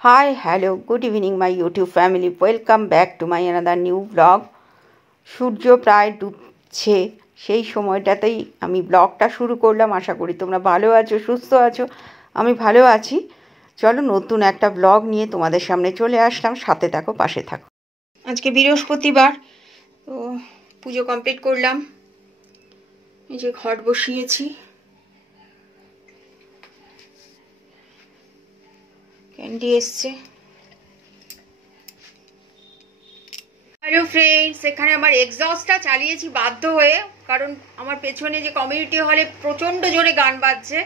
Hi, hello, good evening, my YouTube family. Welcome back to my another new vlog. সূর্য প্রায় ডুবছে, সেই সময়টাতেই আমি ব্লগটা শুরু করলাম। আশা করি তোমরা ভালো আছো, সুস্থ আছো। আমি ভালো আছি। চলো নতুন একটা ব্লগ নিয়ে তোমাদের সামনে চলে আসলাম। সাথে থাকো, পাশে থাকো। আজকে বৃহস্পতিবার, তো পুজো কমপ্লিট করলাম। এই যে ঘট বসিয়েছি, ক্যান্ডি এসছে। হ্যালো ফ্রেন্ডস, এখানে আমার এক্সস্টটা চালিয়েছি বাধ্য হয়ে, কারণ আমার পেছনে যে কমিউনিটি হলে প্রচণ্ড জোরে গান বাজছে,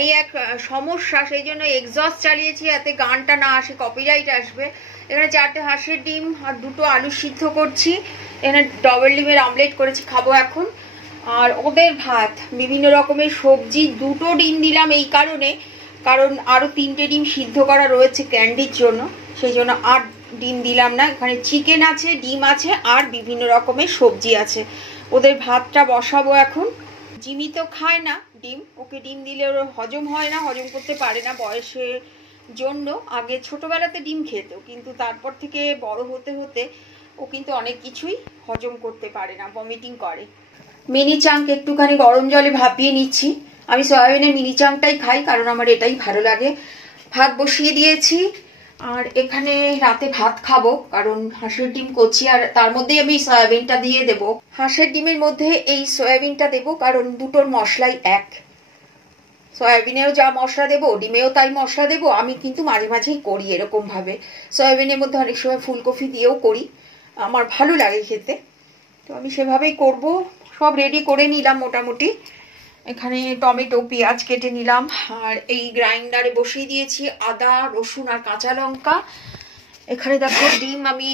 এই এক সমস্যা। সেই জন্য এক্সস্ট চালিয়েছি, যাতে গানটা না আসে, কপিরাইট আসবে। এখানে 4টে হাঁসের ডিম আর 2টো আলু সিদ্ধ করছি। এখানে ডবল ডিমের আমলেট করেছি, খাবো এখন। আর ওদের ভাত, বিভিন্ন রকমের সবজি, 2টো ডিম দিলাম এই কারণে, কারণ আরও 3টে ডিম সিদ্ধ করা রয়েছে ক্যান্ডির জন্য, সেই জন্য আর ডিম দিলাম না। এখানে চিকেন আছে, ডিম আছে, আর বিভিন্ন রকমের সবজি আছে। ওদের ভাতটা বসাবো এখন। জিমি তো খায় না ডিম, ওকে ডিম দিলে ওর হজম হয় না, হজম করতে পারে না বয়সের জন্য। আগে ছোটবেলাতে ডিম খেত, কিন্তু তারপর থেকে বড় হতে হতে ও কিন্তু অনেক কিছুই হজম করতে পারে না, ভমিটিং করে। মিনি চাঙ্ক একটুখানি গরম জলে ভাপিয়ে নিচ্ছি। আমি সয়াবিনের মিনি চাঙ্কটাই খাই, কারণ আমার এটাই ভালো লাগে। ভাত বসিয়ে দিয়েছি, আর এখানে রাতে ভাত খাবো, কারণ হাঁসের ডিম করছি, আর তার মধ্যেই আমি সয়াবিনটা দিয়ে দেব। হাঁসের ডিমের মধ্যে এই সয়াবিনটা দেব, কারণ দুটোর মশলাই এক। সয়াবিনেও যা মশলা দেবো, ডিমেও তাই মশলা দেবো। আমি কিন্তু মাঝে মাঝেই করি এরকম ভাবে, সয়াবিনের মধ্যে অনেক সময় ফুলকপি দিয়েও করি, আমার ভালো লাগে খেতে, তো আমি সেভাবেই করব। সব রেডি করে নিলাম মোটামুটি। এখানে টমেটো, পেঁয়াজ কেটে নিলাম, আর এই গ্রাইন্ডারে বসিয়ে দিয়েছি আদা, রসুন আর কাঁচা লঙ্কা। এখানে দেখো ডিম আমি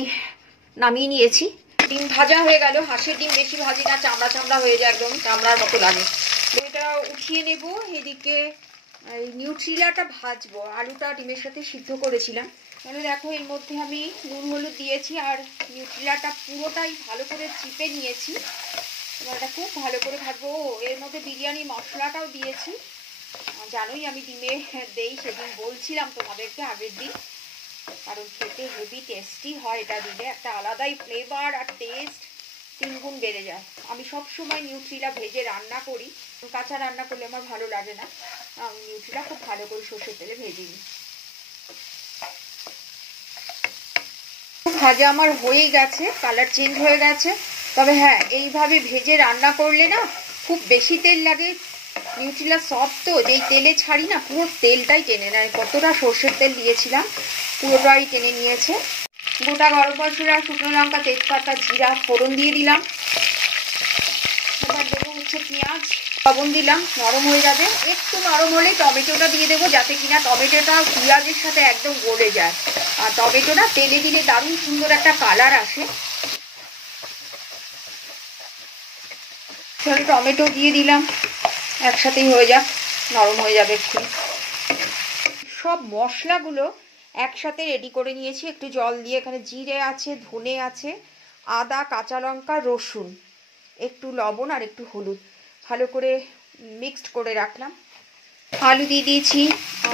নামিয়ে নিয়েছি। ডিম ভাজা হয়ে গেল। হাঁসের ডিম বেশি ভাজি না, চামড়া চামড়া হয়ে যায়, একদম চামড়ার মতো লাগে। এটা উঠিয়ে নেব। এদিকে এই নিউট্রিলাটা ভাজবো, আলুটা ডিমের সাথে সিদ্ধ করেছিলাম। তাহলে দেখো এর মধ্যে আমি নুন হলুদ দিয়েছি, আর নিউট্রিলাটা পুরোটাই ভালো করে চিপে নিয়েছি। এবার এটা খুব ভালো করে ভাজবো। এর মধ্যে বিরিয়ানি মশলাটাও দিয়েছি, জানোই আমি ডিমে দেই, সেদিন বলছিলাম তোমাদেরকে আগের দিন, কারণ খেতে হেভি টেস্টি হয়। এটা দিলে একটা আলাদাই ফ্লেভার আর টেস্ট 3 গুণ বেড়ে যায়। আমি সবসময় নিউট্রিলা ভেজে রান্না করি, কাঁচা রান্না করলে আমার ভালো লাগে না। নিউট্রিলা খুব ভালো করে সর্ষের তেলে ভেজে নিই। ভাজা আমার হয়ে গেছে, কালার চেঞ্জ হয়ে গেছে। তবে হ্যাঁ, এইভাবে ভেজে রান্না করলে না খুব বেশি তেল লাগে। নিউট্রিলা সফট তো, যেই তেলে ছাড়ি না পুরো তেলটাই টেনে নেয়। কতটা সর্ষের তেল দিয়েছিলাম, পুরোটাই টেনে নিয়েছে। গোটা গরম মশলা, শুকনো লঙ্কা, তেজপাতা, জিরা ফোড়ন দিয়ে দিলাম। এবার দেবো হচ্ছে পেঁয়াজ, লবণ দিলাম, নরম হয়ে যাবে। একটু নরম হলে টমেটোটা দিয়ে দেবো, যাতে কিনা টমেটোটা পেঁয়াজের সাথে একদম গলে যায়। আর টমেটোটা তেলে দিলে দারুণ সুন্দর একটা কালার আসে। তাহলে টমেটো দিয়ে দিলাম, একসাথেই হয়ে যাক, নরম হয়ে যাবে একটু। সব মশলাগুলো একসাথে রেডি করে নিয়েছি একটু জল দিয়ে। এখানে জিরে আছে, ধনে আছে, আদা, কাঁচা লঙ্কা, রসুন, একটু লবণ আর একটু হলুদ, ভালো করে মিক্সড করে রাখলাম। আলু দিয়ে দিয়েছি,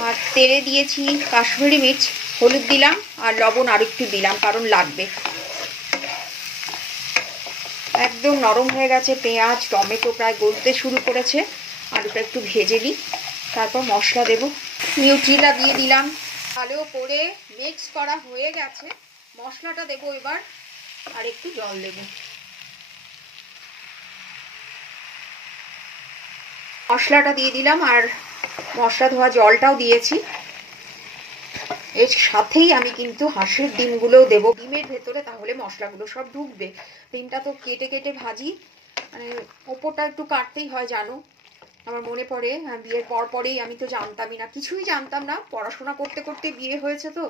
আর তেলে দিয়েছি কাশ্মীরি মির্চ, হলুদ দিলাম, আর লবণ আর একটু দিলাম, কারণ লাগবে। একদম নরম হয়ে গেছে, পেঁয়াজ টমেটো প্রায় গলতে শুরু করেছে। আলুটা একটু ভেজে নিই, তারপর মশলা দেব। নিউট্রিলা দিয়ে দিলাম, ভালো করে মিক্স করা হয়ে গেছে। মশলাটা দেবো এবার, আর একটু জল দেব। মশলাটা দিয়ে দিলাম, আর মশলা ধোয়া জলটাও দিয়েছি। এর সাথেই আমি কিন্তু হাঁসের ডিমগুলোও দেবো ডিমের ভেতরে, তাহলে মশলাগুলো সব ঢুকবে। ডিমটা তো কেটে কেটে ভাজি, মানে ওপরটা একটু কাটতেই হয় জানো। আমার মনে পড়ে বিয়ের পরেই, আমি তো জানতামই না, কিছুই জানতাম না। পড়াশোনা করতে করতে বিয়ে হয়েছে, তো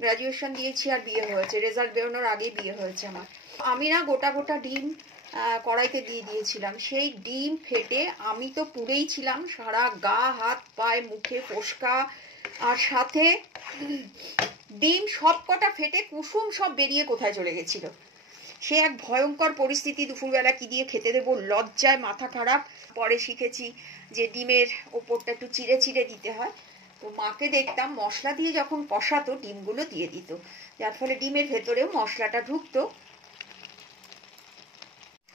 গ্র্যাজুয়েশন দিয়েছি আর বিয়ে হয়েছে, রেজাল্ট বেরোনোর আগেই বিয়ে হয়েছে আমার। আমি না গোটা গোটা ডিম কড়াইতে দিয়ে দিয়েছিলাম। সেই ডিম ফেটে আমি তো পুড়েই ছিলাম, সারা গা, হাত, পায়ে, মুখে ফোস্কা, আর সাথে ডিম সব কটা ফেটে কুসুম সব বেরিয়ে কোথায় চলে গেছিল। সে এক ভয়ঙ্কর পরিস্থিতি। দুপুরবেলা কি দিয়ে খেতে দেবো, লজ্জায় মাথা খারাপ। পরে শিখেছি যে ডিমের ওপরটা একটু চিড়ে চিড়ে দিতে হয়, তো মাকে দেখতাম মশলা দিয়ে যখন কষাতো ডিমগুলো দিয়ে দিত, যার ফলে ডিমের ভেতরেও মশলাটা ঢুকতো।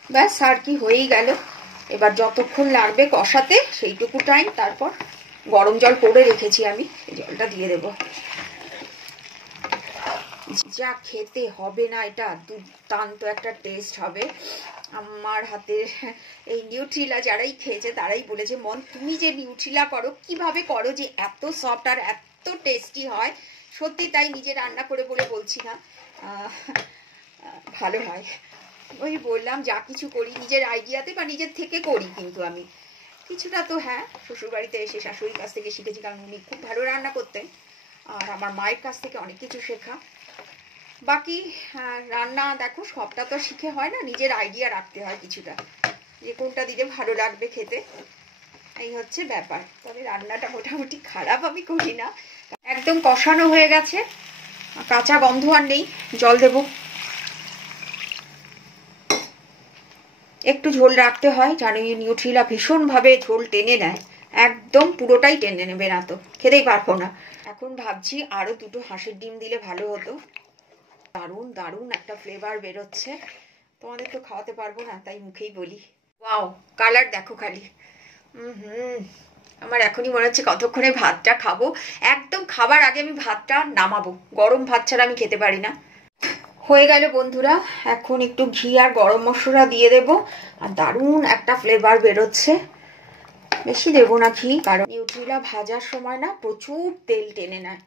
ব্যাস আর কি, হয়েই গেল। এবার যতক্ষণ লাগবে কষাতে সেইটুকু টাইম, তারপর গরম জল করে রেখেছি আমি, এই জলটা দিয়ে দেবো। যা খেতে হবে না, এটা দুর্দান্ত একটা টেস্ট হবে। আমার হাতের এই নিউট্রিলা যারাই খেয়েছে তারাই বলেছে, মন তুমি যে নিউট্রিলা করো কিভাবে করো যে এত সফট আর এত টেস্টি হয়। সত্যি তাই, নিজে রান্না করে বলে বলছি না, ভালো হয়। ওই বললাম যা কিছু করি নিজের আইডিয়াতে বা নিজের থেকে করি, কিন্তু আমি কিছুটা তো হ্যাঁ শ্বশুরবাড়িতে এসে শাশুড়ির কাছ থেকে শিখেছি, কারণ উনি খুব ভালো রান্না করতেন, আর আমার মায়ের কাছ থেকে অনেক কিছু শেখা। বাকি রান্না দেখো সবটা তো শিখে হয় না, নিজের আইডিয়া রাখতে হয় কিছুটা, যে কোনটা দিলে ভালো লাগবে খেতে, এই হচ্ছে ব্যাপার। তবে রান্নাটা মোটামুটি খারাপ আমি করি না। একদম কষানো হয়ে গেছে, কাঁচা গন্ধ আর নেই। জল দেব, একটু ঝোল রাখতে হয়, জানো নিউট্রিলা ভীষণভাবে ঝোল টেনে নেয়, একদম পুরোটাই টেনে নেবে না তো খেতেই পারবো না। এখন ভাবছি আরো দুটো হাঁসের ডিম দিলে ভালো হতো। দারুণ দারুণ একটা ফ্লেভার বেরোচ্ছে, তোমাদের তো খাওয়াতে পারবো না তাই মুখেই বলি। ওয়াও, কালার দেখো খালি। আমার এখনই মনে হচ্ছে কতক্ষণে ভাতটা খাবো। একদম খাবার আগে আমি ভাতটা নামাবো, গরম ভাত ছাড়া আমি খেতে পারি না। হয়ে গেল বন্ধুরা, এখন একটু ঘি আর গরম মশলা দিয়ে দেব, আর দারুণ একটা ফ্লেভার বেরোচ্ছে। বেশি দেবো না ঘি, কারণ নিউট্রিলা ভাজার সময় না প্রচুর তেল টেনে নেয়,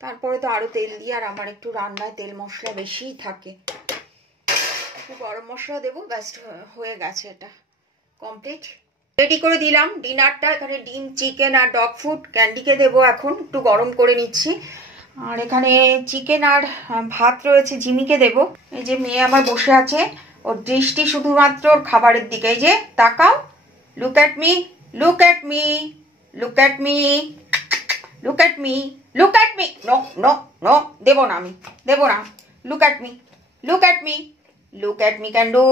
তারপরে তো আরো তেল দিয়ে, আর আমার একটু রান্নায় তেল মশলা বেশিই থাকে। একটু গরম মশলা দেবো, ব্যাস হয়ে গেছে, এটা কমপ্লিট। রেডি করে দিলাম ডিনারটা। এখানে ডিম, চিকেন আর ডগ ফুড ক্যান্ডিকে দেবো, এখন একটু গরম করে নিচ্ছি। আর এখানে চিকেন আর ভাত রয়েছে, জিমিকে দেব। এই যে মেয়ে আমার বসে আছে, ওর দৃষ্টি শুধুমাত্র খাবারের দিকে। এই যে তাকাও, look at me, look at me, look at me, look at me, look at me. No no no, দেবো না, আমি দেবো না। Look at me, look at me, look at me can do.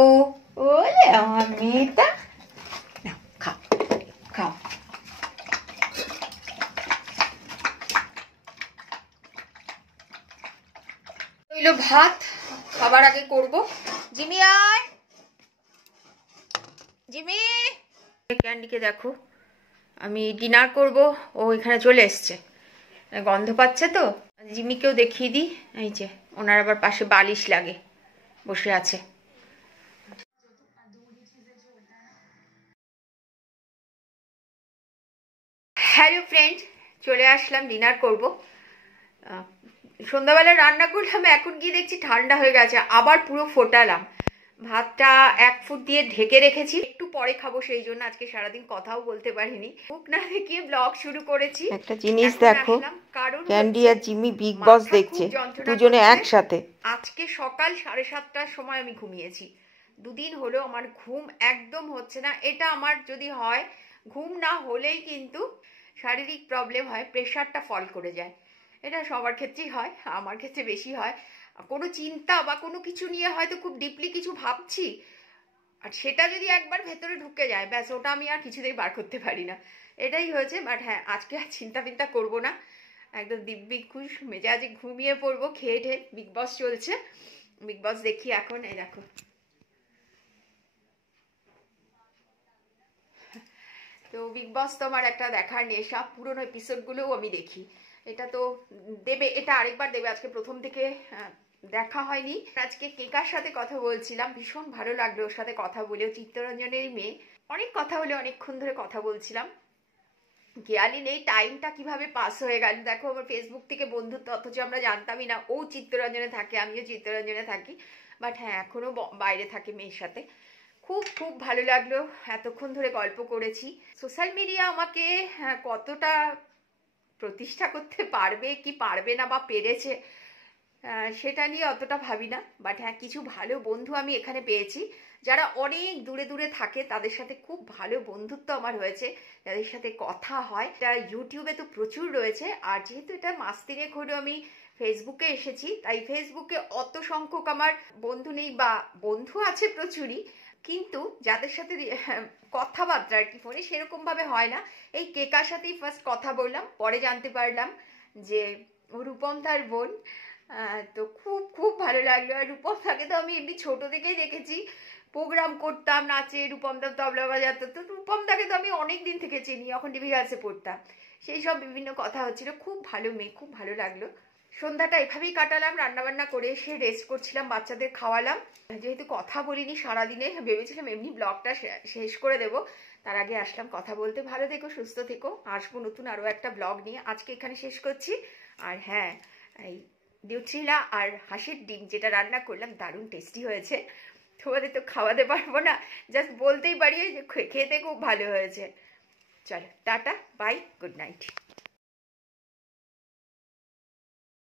ওলে আমার মেয়েটা, খাও খাও। রইল ভাত, খাবার আগে করব। জিমি আয়, জিমি। ক্যান্ডিকে দেখো, আমি ডিনার করব, ও এখানে চলে এসছে, গন্ধ পাচ্ছে তো। জিমিকেও দেখিয়ে দিই, এই যে ওনার আবার পাশে বালিশ লাগে, বসে আছে। হ্যালো ফ্রেন্ড, চলে আসলাম, ডিনার করব। সন্ধ্যাবেলা রান্না করলাম, এখন গিয়ে দেখছি ঠান্ডা হয়ে গেছে, আবার পুরো ফোটালাম। ভাতটা 1 ফুট দিয়ে ঢেকে রেখেছি, একটু পরে খাবো, সেই জন্য আজকে সারাদিন কথাও বলতে পারিনি, মুখ না দেখিয়ে ব্লগ শুরু করেছি। একটা জিনিস দেখো, ক্যান্ডি আর জিমি বিগ বস দেখছে দুজনে একসাথে। আজকে সকাল 7:30টার সময় আমি ঘুমিয়েছি, 2 দিন হলো আমার ঘুম একদম হচ্ছে না। এটা আমার যদি হয়, ঘুম না হলেই কিন্তু শারীরিক প্রবলেম হয়, প্রেশারটা ফল করে যায়। এটা সবার ক্ষেত্রেই হয়, আমার ক্ষেত্রে বেশি হয়। কোনো চিন্তা বা কোনো কিছু নিয়ে হয়তো খুব ডিপলি কিছু ভাবছি, আর সেটা যদি একবার ভেতরে ঢুকে যায়, ব্যাস ওটা আমি আর কিছুতেই বার করতে পারি না। এটাই হয়েছে। বাট হ্যাঁ, আজকে আর চিন্তা ফিন্তা করবো না, একদম দিব্যি খুশ মেজাজে ঘুমিয়ে পড়বো। খেয়ে ঢে বিগ বস চলছে, বিগ বস দেখি এখন। এই দেখো, তো বিগ বস তো আমার একটা দেখার নেশা, পুরোনো এপিসোডগুলোও আমি দেখি। এটা তো দেবে, এটা আরেকবার দেবে, আজকে প্রথম থেকে দেখা হয়নি। আজকে কেকার সাথে কথা বলছিলাম, ভীষণ ভালো লাগলো ওর সাথে কথা বলেও, চিত্তরঞ্জনের মেয়ে। অনেক কথা হলে, অনেকক্ষণ ধরে কথা বলছিলাম, খেয়ালই নেই টাইমটা কিভাবে পাস হয়ে গেল। দেখো, আমার ফেসবুক থেকে বন্ধুত্ব, অথচ আমরা জানতামই না। ও চিত্তরঞ্জনে থাকে, আমিও চিত্তরঞ্জনে থাকি, বাট হ্যাঁ এখনো বাইরে থাকে মেয়ের সাথে। খুব খুব ভালো লাগলো, এতক্ষণ ধরে গল্প করেছি। সোশ্যাল মিডিয়া আমাকে কতটা প্রতিষ্ঠা করতে পারবে কি পারবে না, বা পেরেছে সেটা নিয়ে অতটা ভাবি না। বাট হ্যাঁ, কিছু ভালো বন্ধু আমি এখানে পেয়েছি, যারা অনেক দূরে দূরে থাকে, তাদের সাথে খুব ভালো বন্ধুত্ব আমার হয়েছে, যাদের সাথে কথা হয়। এটা ইউটিউবে তো প্রচুর রয়েছে, আর যেহেতু এটা মাস 3 হলো আমি ফেসবুকে এসেছি, তাই ফেসবুকে অত সংখ্যক আমার বন্ধু নেই, বা বন্ধু আছে প্রচুরই, কিন্তু যাদের সাথে কথাবার্তা আর কি ফোনে সেরকমভাবে হয় না। এই কেকার সাথেই ফার্স্ট কথা বললাম, পরে জানতে পারলাম যে ও রূপমদার বোন। তো খুব খুব ভালো লাগলো। আর রূপমদাকে তো আমি এমনি ছোট থেকেই দেখেছি, প্রোগ্রাম করতাম, নাচে, রূপমদা তবলা বাজাতো, তো রূপমদাকে তো আমি অনেক দিন থেকে চিনি, যখন ডিবি গার্লসে পড়তাম, সেই সব বিভিন্ন কথা হচ্ছিল। খুব ভালো মেয়ে, খুব ভালো লাগলো। সন্ধ্যাটা এভাবেই কাটালাম, রান্নাবান্না করে এসে রেস্ট করছিলাম, বাচ্চাদের খাওয়ালাম। যেহেতু কথা বলিনি সারাদিনে, ভেবেছিলাম এমনি ব্লগটা শেষ করে দেব, তার আগে আসলাম কথা বলতে। ভালো থেকো, সুস্থ থেকো, আসবো নতুন আরও একটা ব্লগ নিয়ে। আজকে এখানে শেষ করছি। আর হ্যাঁ, এই নিউট্রিলা আর হাঁসের ডিম যেটা রান্না করলাম দারুণ টেস্টি হয়েছে। তোমাদের তো খাওয়াতে পারবো না, জাস্ট বলতেই পারি যে খেতে খুব ভালো হয়েছে। চলো টাটা, বাই, গুড নাইট।